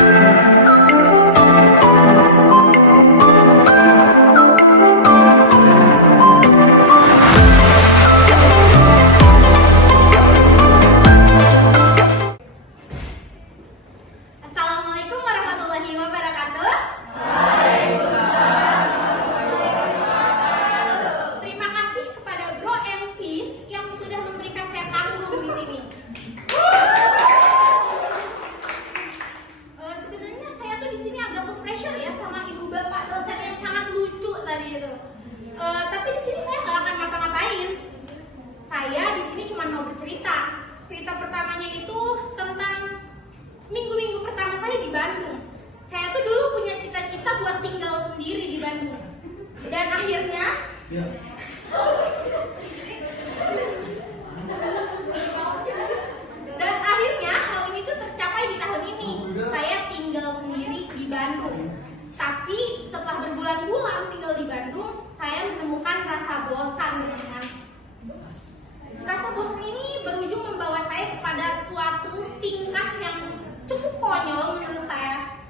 Assalamualaikum warahmatullahi wabarakatuh. Terima kasih kepada Bro and Sis yang sudah memberikan saya panggung di sini. Sebenarnya saya tuh di sini agak ke pressure ya sama ibu bapak dosen yang sangat lucu tadi itu. Tapi di sini saya nggak akan ngapa-ngapain. Saya di sini cuma mau bercerita. Cerita pertamanya itu tentang minggu-minggu pertama saya di Bandung. Saya tuh dulu punya cita-cita buat tinggal sendiri di Bandung. Dan akhirnya hal ini tuh tercapai di tahun ini. Saya tinggal sendiri di Bandung. Tapi setelah berbulan-bulan tinggal di Bandung, saya menemukan rasa bosan, teman-teman. Rasa bosan ini berujung membawa saya kepada suatu tingkah yang cukup konyol menurut saya.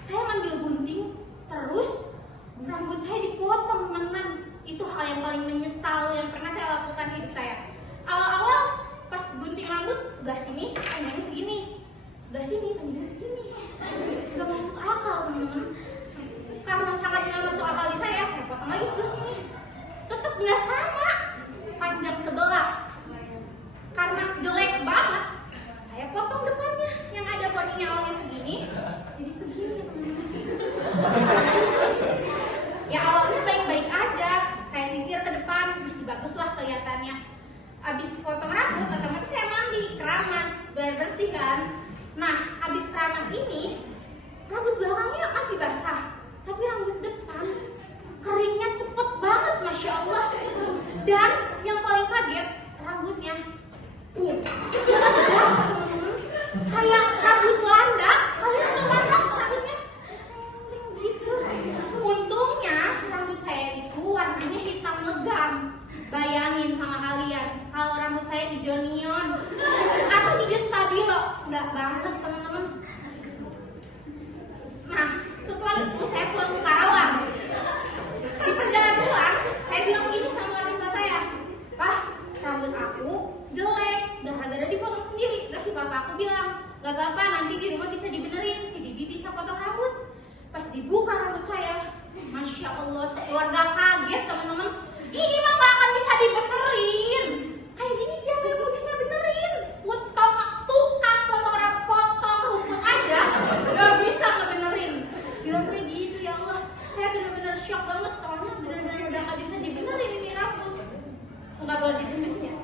Saya ambil gunting, terus rambut saya dipotong, teman-teman. Itu hal yang paling menyesal yang pernah saya lakukan di hidup saya. Awal-awal pas gunting rambut sebelah sini, panjangnya segini, sebelah sini, panjangnya segini. Gak masuk akal, teman-teman. Karena sangat gak masuk akal di saya potong lagi sebelah sini. Tetap gak sama, panjang sebelah. Karena jelek banget, saya potong depannya yang ada poninya awalnya segini, jadi segini, teman-teman. Ya awalnya baik-baik aja, saya sisir ke depan, masih bagus lah kelihatannya. Abis potong rambut, otomatis saya mandi, keramas, bersih kan. Nah, abis keramas ini, rambut belakangnya masih basah, tapi rambut depan keringnya cepet banget, masya Allah. Dan yang paling kaget, rambutnya kayak rambut landak. Kalian tahu landak rambutnya gitu. Untungnya rambut saya itu warnanya hitam legam. Bayangin sama kalian kalau rambut saya hijau neon atau hijau stabilo, nggak banget, teman-teman. Nah, setelah itu saya pulang ke Karawang. Di perjalanan pulang, saya bilang gini sama orang tua saya, "Pak, rambut aku jelek, gara-gara dipotong sendiri." Terus si papa aku bilang, "Gak apa-apa, nanti di rumah bisa dibenerin, si Bibi bisa potong rambut." Pas dibuka rambut saya, masya Allah, keluarga kaget, teman-teman. Ini mah gak akan bisa dibenerin. Kayak gini siapa yang mau bisa benerin? Tukang potong rumput aja gak bisa ngebenerin. Bilang kayak gitu, ya Allah, saya bener-bener shock banget. Soalnya bener-bener udah gak bisa dibenerin ini rambut. Nggak boleh ditunjuknya.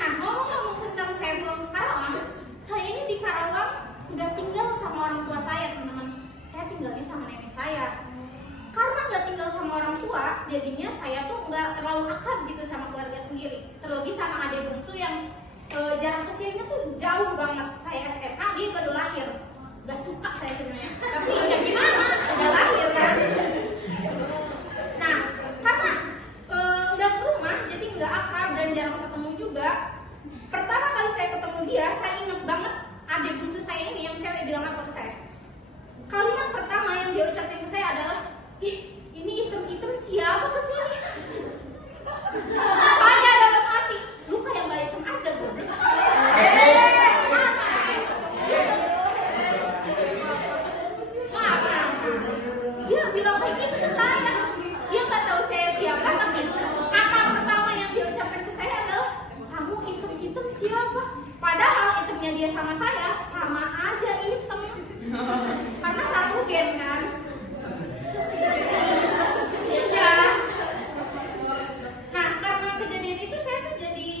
Nah, ngomong-ngomong tentang saya pulang ke Karawang, saya ini di Karawang nggak tinggal sama orang tua saya, teman-teman. Saya tinggalnya sama nenek saya. Karena nggak tinggal sama orang tua, jadinya saya tuh nggak terlalu akrab gitu sama keluarga sendiri. Terlebih sama adik bungsu yang jarak usianya tuh jauh banget. Saya SMA, dia baru lahir. Gak suka saya sebenarnya, tapi ya gimana, udah lahir kan. Nah, karena nggak serumah, jadi nggak akrab dan jarang ketemu juga. Pertama kali saya ketemu dia, saya inget banget adik bungsu saya ini yang cewek bilang apa ke saya. Kalimat pertama yang dia ucapin ke saya adalah, "Ih, ini item-item siapa kesini?" Saya dalam hati, "Lu kayak nggak item aja, bro." Dia bilang kayak gitu ke saya. Dia nggak tahu saya siapa, tapi kata pertama yang dia ucapkan ke saya adalah, "Kamu item-item siapa?" Padahal itemnya dia sama saya sama aja item. Karena satu gen kan. Iya. Nah, karena kejadian itu saya tuh jadi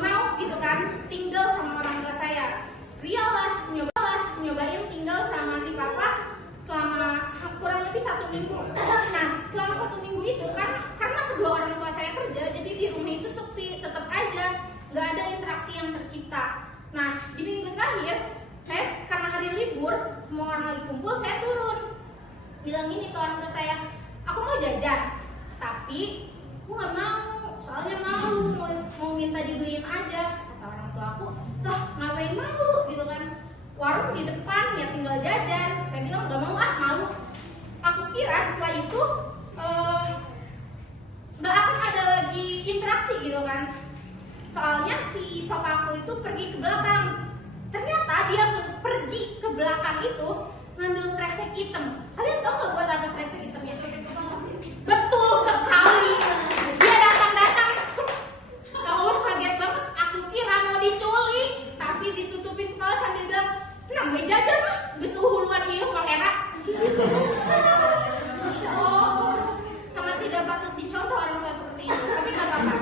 mau gitu kan tinggal sama orang tua saya. Rialah nyobain tinggal sama si papa selama kurang lebih 1 minggu. Nah, selama 1 minggu itu kan karena kedua orang tua saya kerja, jadi di rumah itu sepi, tetap aja nggak ada interaksi yang tercipta. Nah, di minggu terakhir saya karena hari libur, semua orang lagi kumpul, saya turun. Bilang gini ke orang tua saya, "Aku mau jajan, tapi aku nggak mau, soalnya mau minta minta dibeliin aja. Kata orang tua aku, lah ngapain malu gitu kan, warung di depan ya tinggal jajan. Saya bilang gak mau malu. Aku kira setelah itu gak akan ada lagi interaksi gitu kan. Soalnya si papa aku itu pergi ke belakang. Ternyata dia pergi ke belakang itu ngambil kresek hitam. Kalian tahu nggak buat apa kresek hitamnya? Betul sekali. Dia datang. Ya Allah, kaget banget. Aku kira mau diculik, tapi ditutupin kepala sambil bilang, namanya jajan mah geus uhuluan ieu mah era. Masya Allah, sangat tidak patut dicontoh orang tua seperti itu. Tapi nggak apa-apa.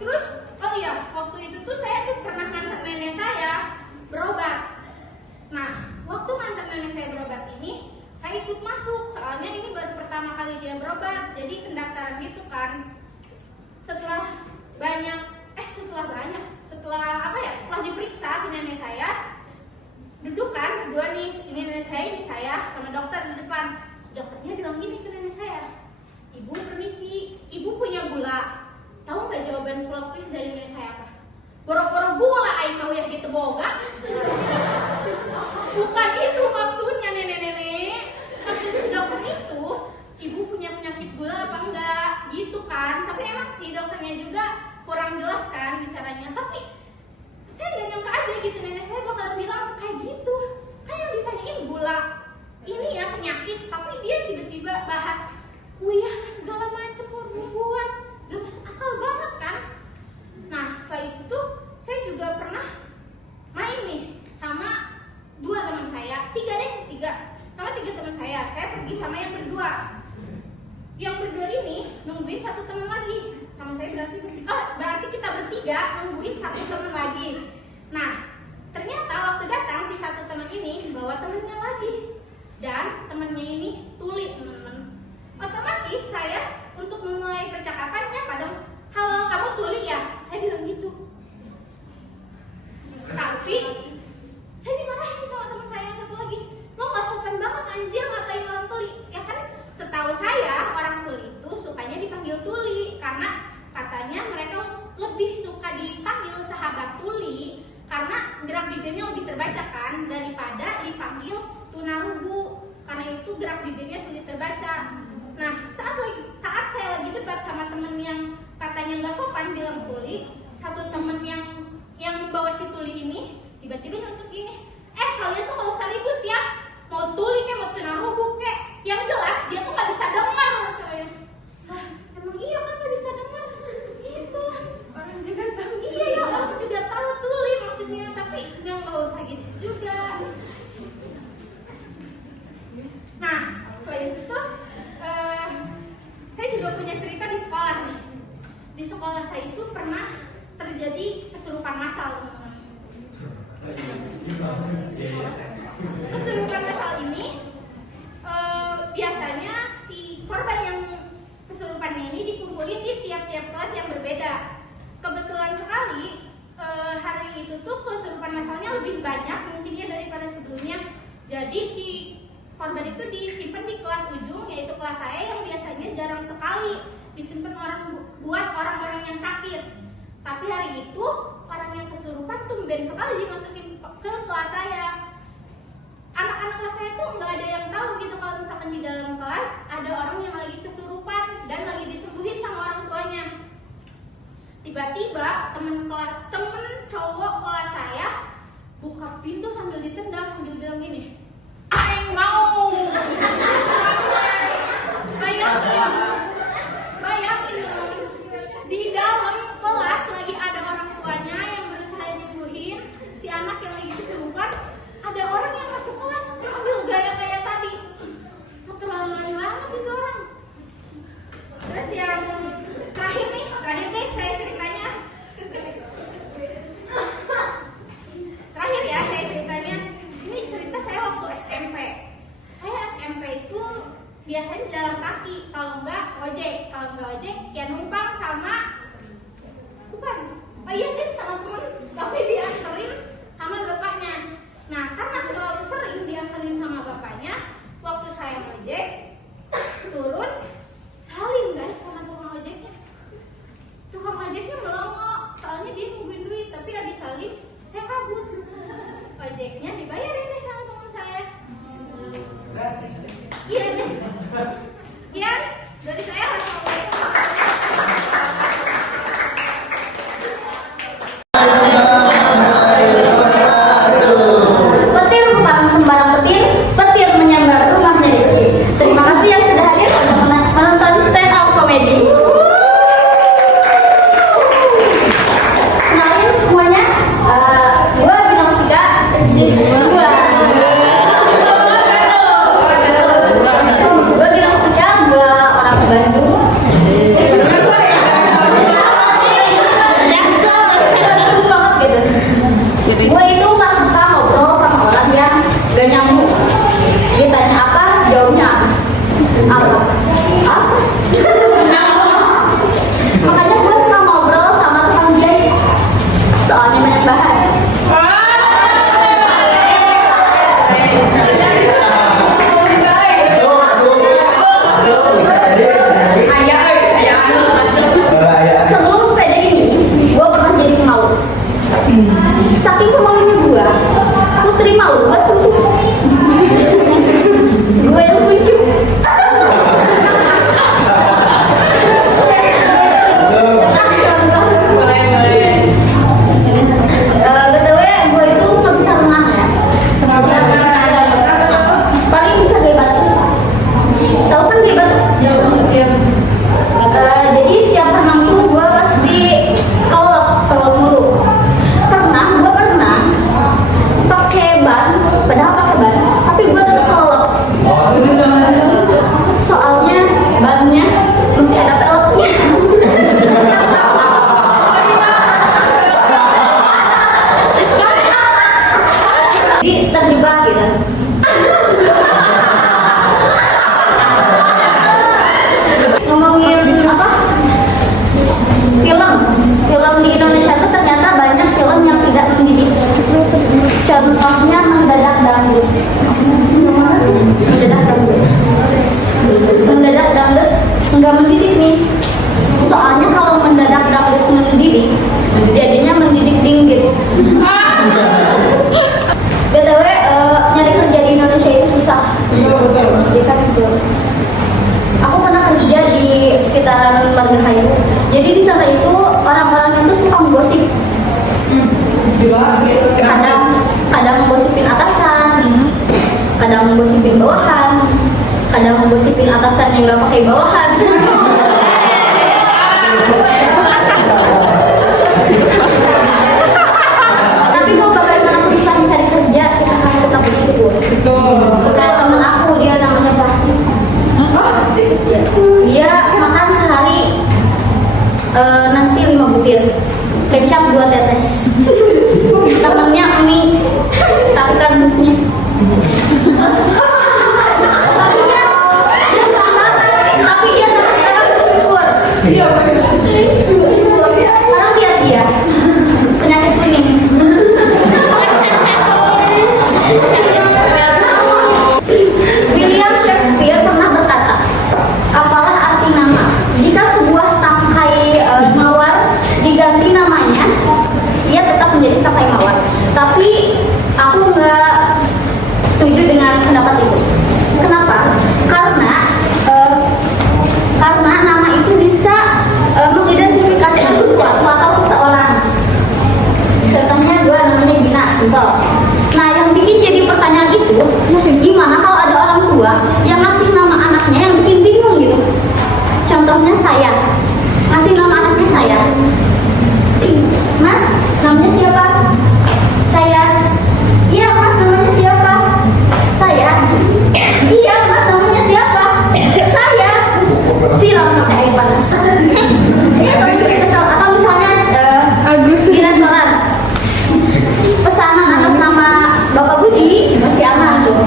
Terus, oh iya, waktu itu tuh saya tuh pernah nganter nenek saya berobat. Nah, waktu nganter nenek saya berobat ini, saya ikut masuk. Soalnya ini baru pertama kali dia berobat, jadi pendaftaran gitu kan. Setelah diperiksa si nenek saya, duduk kan, berdua nih, ini nenek saya, ini saya, sama dokter di depan. Si dokternya bilang gini ke nenek saya, ibu permisi, ibu punya gula. Tahu nggak jawaban plot twist dari nenek saya apa? Boro-boro gula aing mau ya gitu boga. Bukan itu maksudnya nenek-nenek. Maksud si dokter itu, ibu punya penyakit gula apa enggak? Gitu kan. Tapi emang si dokternya juga kurang jelas kan bicaranya. Tapi saya nggak nyangka aja gitu nenek saya bakalan bilang kayak gitu. Kan yang ditanyain gula ini ya penyakit, tapi dia tiba-tiba bahas uyah segala macam buat gak masuk akal banget kan. Nah setelah itu tuh saya juga pernah main nih sama dua teman saya, sama tiga teman saya pergi sama yang berdua. Yang berdua ini nungguin satu teman lagi sama saya, berarti kita bertiga nungguin satu teman lagi. Nah ternyata waktu datang si satu teman ini bawa temennya lagi, dan temennya ini tuli teman-teman. Otomatis saya untuk memulai percakapannya padahal, halo kamu tuli ya? Saya bilang gitu. Tapi saya dimarahin sama teman saya yang satu lagi. Lo gak sopan banget anjir ngatain orang tuli. Ya kan setahu saya orang tuli itu sukanya dipanggil tuli, karena katanya mereka lebih suka dipanggil sahabat tuli karena gerak bibirnya lebih terbaca kan daripada dipanggil tunarungu, karena itu gerak bibirnya sulit terbaca. Nah saat saya lagi debat sama temen yang katanya nggak sopan bilang tuli, satu temen yang membawa si tuli ini tiba-tiba nyontek gini, kalian tuh gak usah ribut ya, mau tuli kek mau tunarungu kek, yang jelas dia tuh nggak bisa dengar katanya. Lah emang iya kan nggak bisa dengar, gitu lah. Orang juga tahu. Iya ya orang juga tahu tuli maksudnya, tapi yang nggak usah gitu juga. Nah setelah itu tuh saya juga punya cerita di sekolah nih. Di sekolah saya itu pernah terjadi kesurupan massal, teman-teman. Kesurupan massal ini biasanya si korban yang kesurupannya ini dikumpulin di tiap-tiap kelas yang berbeda. Kebetulan sekali hari itu tuh kesurupan massalnya lebih banyak mungkinnya daripada sebelumnya. Jadi si korban itu disimpan di kelas ujung, yaitu kelas saya yang biasanya jarang sekali disimpan buat orang-orang yang sakit. Tapi hari itu orang yang kesurupan tumben sekali dimasukin ke kelas saya. Anak-anak kelas saya tuh nggak ada yang tahu gitu kalau misalkan di dalam kelas ada orang yang lagi kesurupan dan lagi disembuhin sama orang tuanya. Tiba-tiba temen cowok kelas saya buka pintu sambil ditendang sambil bilang gini, aing mau. Bayangin di dalam kelas lagi ada orang tuanya yang berusaha nyembuhin si anak yang lagi kesurupan, ada orang yang masuk kelas ambil gaya-gaya tadi. Keterlaluan banget itu orang. Terus yang terakhir nih saya ceritanya. Terakhir ya saya ceritanya. Ini cerita saya waktu SMP. Saya SMP itu biasanya jalan kaki, kalau enggak ojek ya numpang sama sama temen, tapi dianterin sama bapaknya. Nah karena terlalu sering dianterin sama bapaknya, waktu saya ojek turun salim guys sama tukang nggak mendidik nih. Soalnya kalau mendadak dapet mendidik, jadinya mendidik dinggit. BTW nyari kerja di Indonesia itu susah. Jadi kan itu. Aku pernah kerja di sekitaran Margahayu. Jadi di sana itu orang-orang itu suka menggosip. Kadang menggosipin atasan, kadang menggosipin bawahan, kadang menggosipin atasan yang nggak pakai bawahan. Tapi kalau bagaimana susah mencari kerja, kita harus tetap bersyukur. Kayak temen aku, dia namanya Plastik. Dia makan sehari nasi 5 butir, kecap 2 tetes. Temennya mie, tapi kardusnya. Tapi dia sampai sekarang bersyukur. Sekarang lihat dia penyakit kuning. William Shakespeare pernah berkata, apalah arti nama jika sebuah tangkai mawar diganti namanya, ia tetap menjadi tangkai mawar. Tapi aku nggak setuju dengan pendapat itu. Kenapa? Karena nama itu bisa mengidentifikasi sesuatu atau seseorang. Contohnya gue namanya Gina, simpel. Nah, yang bikin jadi pertanyaan itu, gimana kalau ada orang tua yang ngasih nama anaknya yang bikin bingung gitu? Contohnya saya, ngasih nama anaknya saya. Mas, namanya siapa? Saya. Iya, Mas, namanya siapa? Saya. Iya, Mas, namanya siapa? Saya. Siram pakai air panas. Iya, kalau itu kesal. Atau misalnya di restoran, pesanan atas nama Bapak Budi masih aman tuh.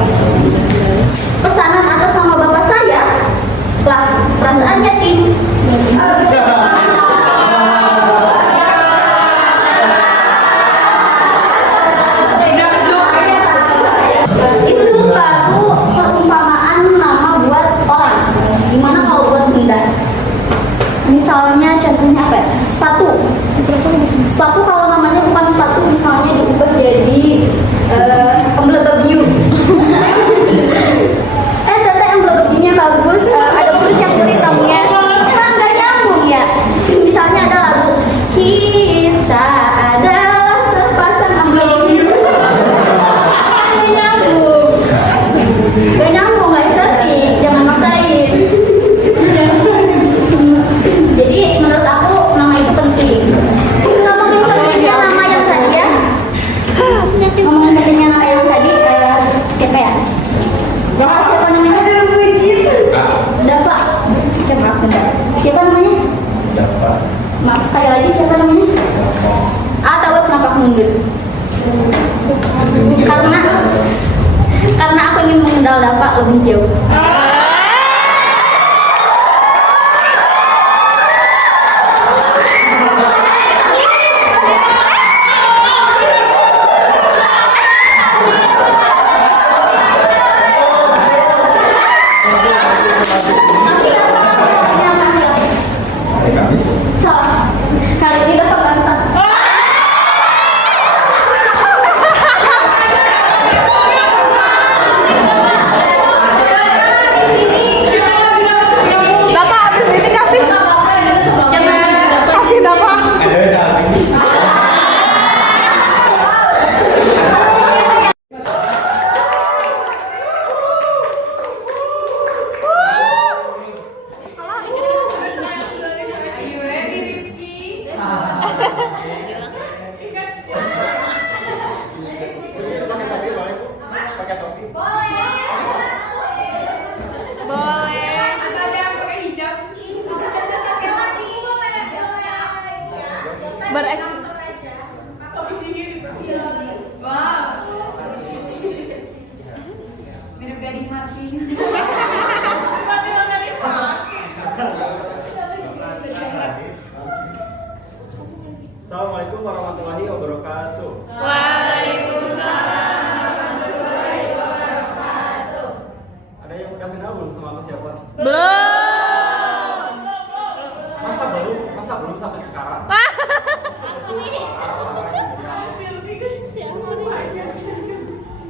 Pesanan atas nama Bapak saya, lah perasaan yatim. Itu tuh baru perumpamaan nama buat orang. Gimana kalau buat benda? Misalnya contohnya apa ya? Sepatu. Sepatu kalau namanya bukan sepatu, misalnya diubah jadi emblebabiu. Ternyata emblebabiunya bagus, ada bercak dari tamunya. Kan nggak nyambung ya. Misalnya ada lagu kita adalah sepasang emblebabiu. Nggak nyambung. Nggak nyambung, nggak estetik. Jangan maksain. Jadi menurut aku nama itu penting. Ngomongin pentingnya nama yang tadi ya. Ngomongin pentingnya nama yang tadi siapa ya? Siapa namanya? Dafa. Maaf bentar. Siapa namanya? Dafa. Maaf sekali lagi, siapa namanya? Tahu kenapa aku mundur? Karena aku ingin mengenal Dafa lebih jauh. Hari Kamis. Salah. Kali ini Dafa bantah. Dapat abis ini kasih dapat. Ada saat ini. Pakai topi. Berekspresi. Mirip Gading Martin. Assalamualaikum warahmatullahi wabarakatuh. Ada yang udah kenal belum sama aku siapa? Belum. Masa belum sampai sekarang?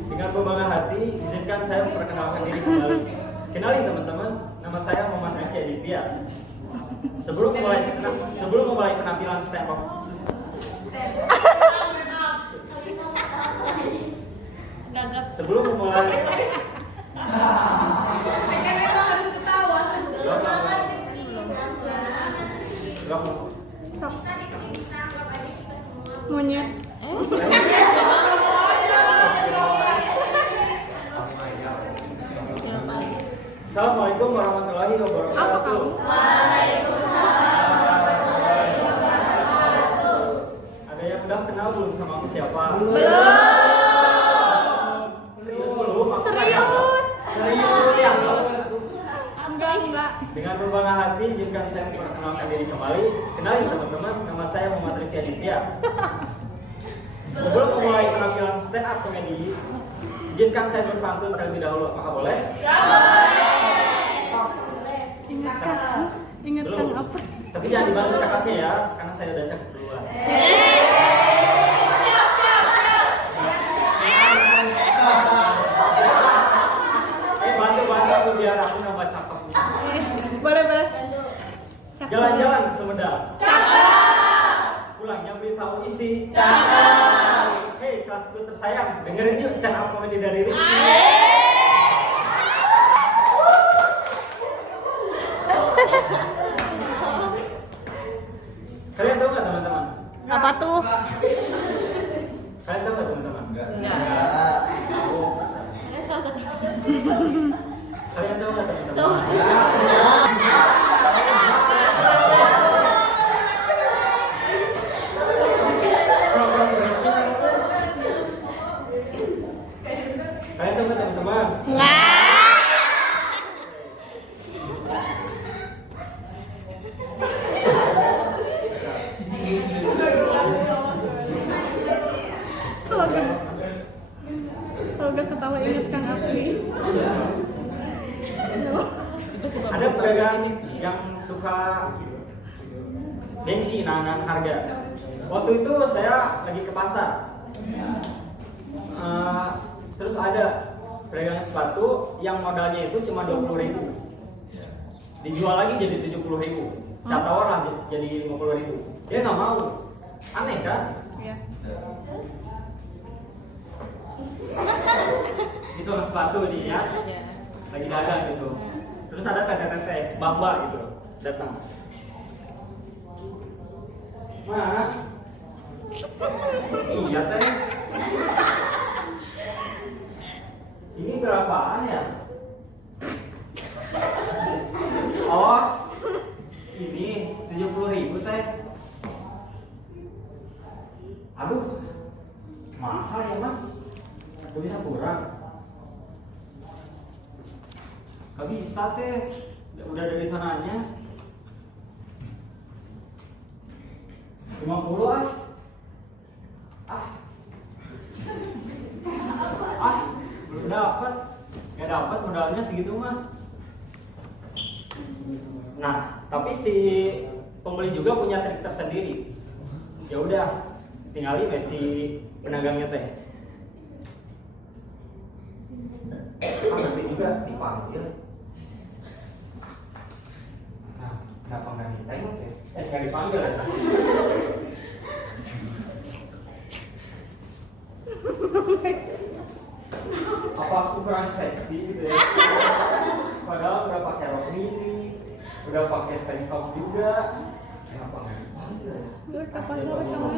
Dengan berbangga hati, izinkan saya memperkenalkan diri kembali. Kenali teman-teman, nama saya Muhammad Rifki Aditya. Sebelum memulai penampilan stand up, sebelum memulai Monyet. Assalamualaikum warahmatullahi wabarakatuh. Ada yang udah kenal belum sama aku siapa? Serius belum? Aku Serius. Serius ya? Enggak. Dengan berbangga hati, izinkan saya memperkenalkan diri kembali. Kenali teman-teman, nama saya Muhammad Rifki Aditya. Sebelum memulai penampilan stand up komedi, izinkan saya berpantun terlebih dahulu. Apakah boleh? Ingatkan Belum. apa? Tapi jangan dibantu cakapnya ya, karena saya udah cakap duluan. Bantu aku biar aku nambah cakep. Boleh. Jalan-jalan ke Sumedang. Pulangnya beritahu isi. Hei kelasku tersayang, dengerin yuk stand up komedi dari Rifki. Kalian tahu nggak teman-teman? Apa tuh? Kalian tahu nggak teman-teman? Kalian tahu nggak teman-teman? Kalian tahu nggak teman-teman? Kalau gak ketawa ingatkan aku. Ada pedagang yang suka gengsi nahan harga. Waktu itu saya lagi ke pasar. Terus ada pedagang sepatu yang modalnya itu cuma 20.000. Dijual lagi jadi 70.000. Saya tawar lah jadi 50.000. Dia nggak mau. Aneh kan? Iya. Itu orang sepatu nih ya. Lagi dagang gitu. Terus ada teteh-teteh bamba gitu datang. Mas, iya teh. Ini berapaan ya? Oh, ini 70.000 teh. Aduh, mahal ya mas. Gak bisa kurang. Gak bisa teh. Udah dari sananya 50 ah. Belum dapat. Gak dapat modalnya segitu mah. Nah, tapi si pembeli juga punya trik tersendiri. Ya udah, tinggalin deh si pedagangnya teh. Ngerti juga dipanggil. Nah, kenapa nggak ditengok ya? Nggak dipanggil ya? Apa aku kurang seksi gitu ya? Padahal udah pakai rok mini, udah pakai tank top juga. Kenapa nggak dipanggil ya? Kapan rekaman?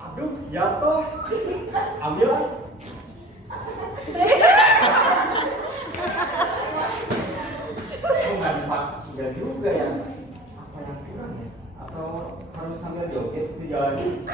Aduh, jatuh. Ambil lah. Oh, nggak juga ya. Apa yang kurang ya? Atau harus sambil joget di jalan?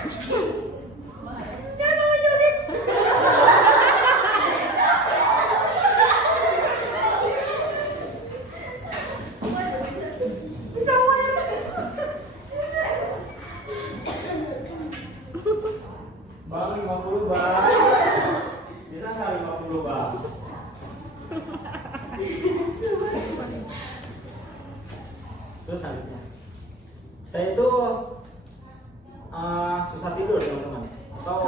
susah tidur teman-teman, atau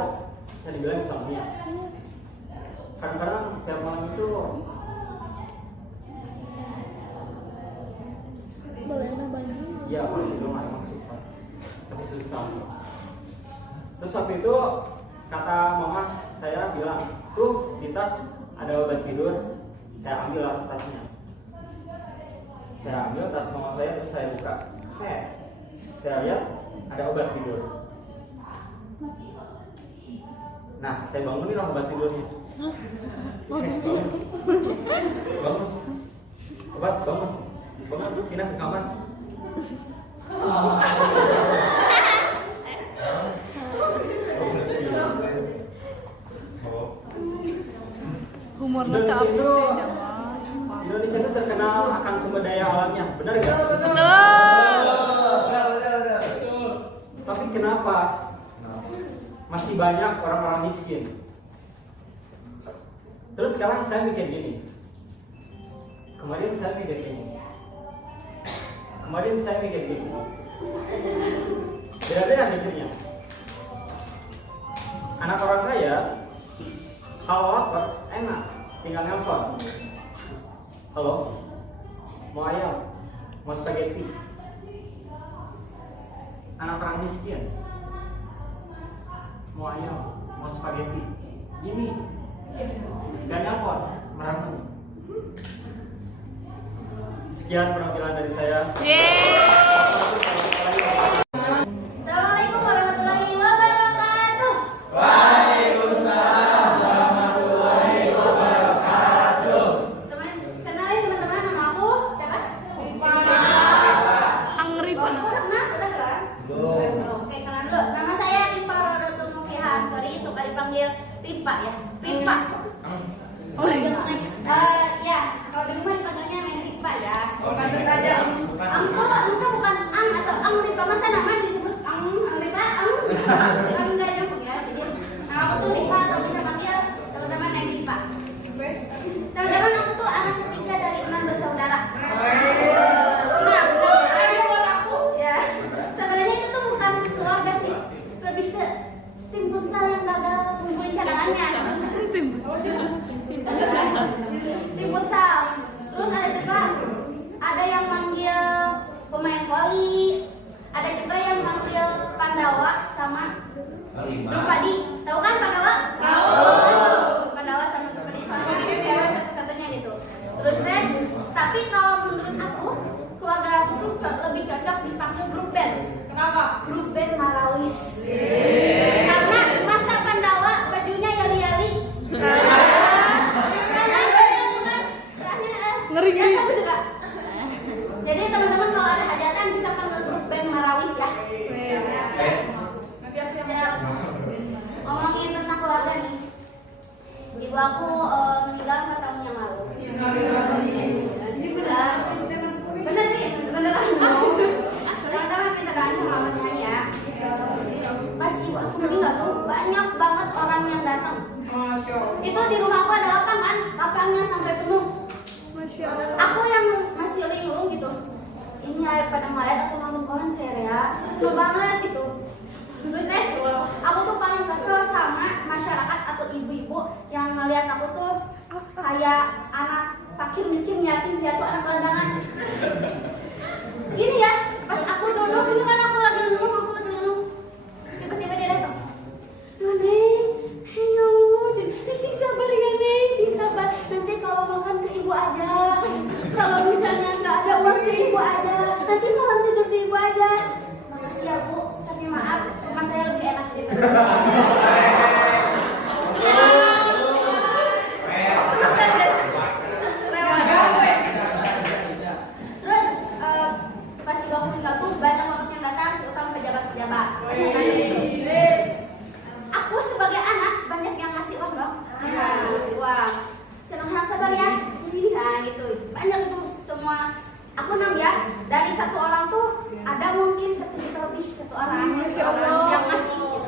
bisa dibilang insomnia. Kadang-kadang tiap malam itu iya kalau tidur emang susah, tapi susah. Terus waktu itu kata mama saya bilang, tuh di tas ada obat tidur. Saya ambil lah tasnya. Saya ambil tas mama saya, terus saya buka. Saya lihat ada obat tidur. Nah, saya bangunin lah obat tidurnya. Bangun. Obat, bangun. Pindah ke kamar. Humornya tak Indonesia itu, apa Indonesia itu terkenal akan sumber daya alamnya, benar nggak? Betul. Tapi kenapa masih banyak orang-orang miskin? Terus sekarang saya mikir gini. Kemarin saya mikir gini. Beda-beda mikirnya. Anak orang kaya, halo lapar, enak, tinggal nelfon. Halo, mau ayam, mau spaghetti. Anak orang miskin, mau ayam, mau spaghetti. Ini, gak nelfon, merenung. Sekian penampilan dari saya. Assalamualaikum warahmatullahi wabarakatuh. Kenalin teman-teman, nama aku siapa? Anggrip. Oh, udah kan? Oke, kenalan dulu. Nama saya Rifa Rodotul Mufihan. Sorry, suka dipanggil Rifa ya. Rifa. Ya, kalau di rumah dipanggilnya Neng Rifa ya. Bukan ada Ang bukan Ang atau Ang Rifa. Masa nama disebut Ang Rifa? Kan enggak nyambung ya. Jadi nama aku tuh Rifa atau bisa panggil teman-teman Neng Rifa. Teman-teman, aku tuh anak ketiga dari 6 bersaudara. Benar aku. Ya, sebenarnya itu tuh bukan keluarga sih, lebih ke tim futsal yang gagal ngumpulin cadangannya. Tim futsal. Terus ada yang manggil pemain voli, ada juga yang manggil Pandawa sama Drupadi. Tahu kan Pandawa? Tahu. Pandawa sama Drupadi sama cewek satu-satunya gitu. Terus tapi kalau menurut aku, keluarga aku tuh lebih cocok dipanggil grup band. Kenapa? Grup band Marawis. Karena masa Pandawa bajunya yali-yali. Ngeri. Jadi teman-teman kalau ada hajatan bisa panggil grup band Marawis ya. Ngomongin tentang keluarga nih. Ibu aku meninggal 4 tahun yang lalu. Bener nih, beneran. Teman-teman kita kan sama masnya ya. Pas ibu aku meninggal tuh banyak banget orang yang datang. Itu di rumahku ada lapangnya sampai penuh. Masya Allah. Aku yang masih linglung gitu, ini air pada ngeliat atau nonton konser ya, penuh banget gitu. Terus aku tuh paling kesel sama masyarakat atau ibu-ibu yang ngeliat aku tuh kayak anak fakir miskin yatim piatu anak gelandangan. Gini ya, pas aku duduk ini kan aku lagi linglung, tiba-tiba dia datang. Neng, heyo, sing sabar ya Neng, sing sabar. Nanti kalau makan ke ibu aja, kalau misalnya nggak ada uang ke ibu aja, nanti malam tidur di ibu aja. Makasih ya Bu, tapi maaf, rumah saya lebih enak daripada. Terus pas ibu aku tinggal tuh banyak banget yang datang, terutama pejabat-pejabat. Aku sebagai anak banyak yang ngasih uang dong. Ngasih uang. Senang sabar ya. Nah gitu. Banyak itu semua. Aku 6 ya. Dari satu orang tuh ada mungkin 1 juta lebih satu orang. Masya Allah. Yang ngasih gitu.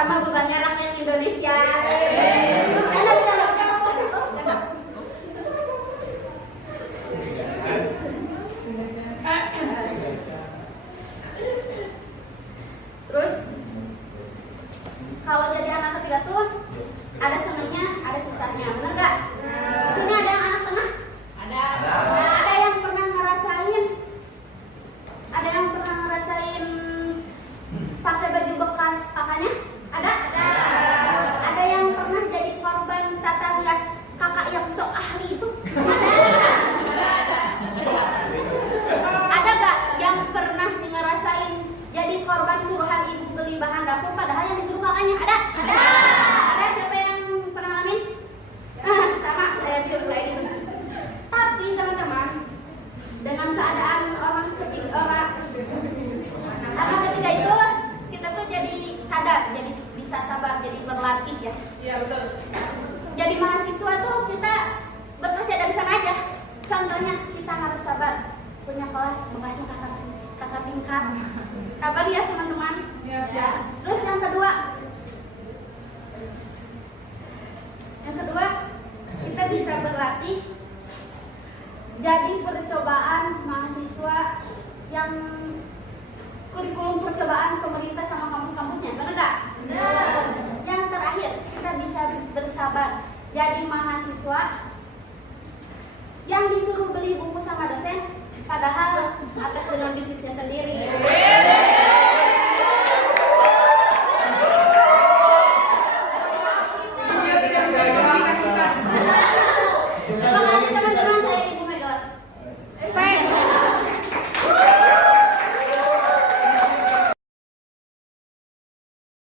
sama bebannya rakyat Indonesia. Enak. Terus kalau jadi anak ketiga tuh ada senangnya, ada susahnya, bener gak? Di sini ada yang anak tengah? Ada. Ada yang pernah ngerasain? Ada yang pernah ngerasain pakai baju bekas kakaknya? Ada? Ada yang pernah jadi korban tata rias kakak yang sok ahli itu? Ada gak yang pernah ngerasain jadi korban suruhan ibu beli bahan dapur padahal yang disuruh kakaknya? Ada? Ada siapa yang pernah ngalamin? Sama, saya juga kayak gitu. Tapi teman-teman, dengan keadaan orang ketiga itu kita tuh jadi sadar, jadi bisa sabar, jadi berlatih ya. Iya betul. Jadi mahasiswa tuh kita bekerja dari sana aja. Contohnya kita harus sabar, punya kelas bekasnya kakak tingkat. Sabar ya teman-teman. Iya. Terus yang kedua, kita bisa berlatih jadi percobaan mahasiswa yang kurikulum percobaan pemerintah sama kampus-kampusnya, benar nggak? Benar. Yang terakhir, kita bisa bersabar jadi mahasiswa yang disuruh beli buku sama dosen, padahal atas dengan bisnisnya sendiri.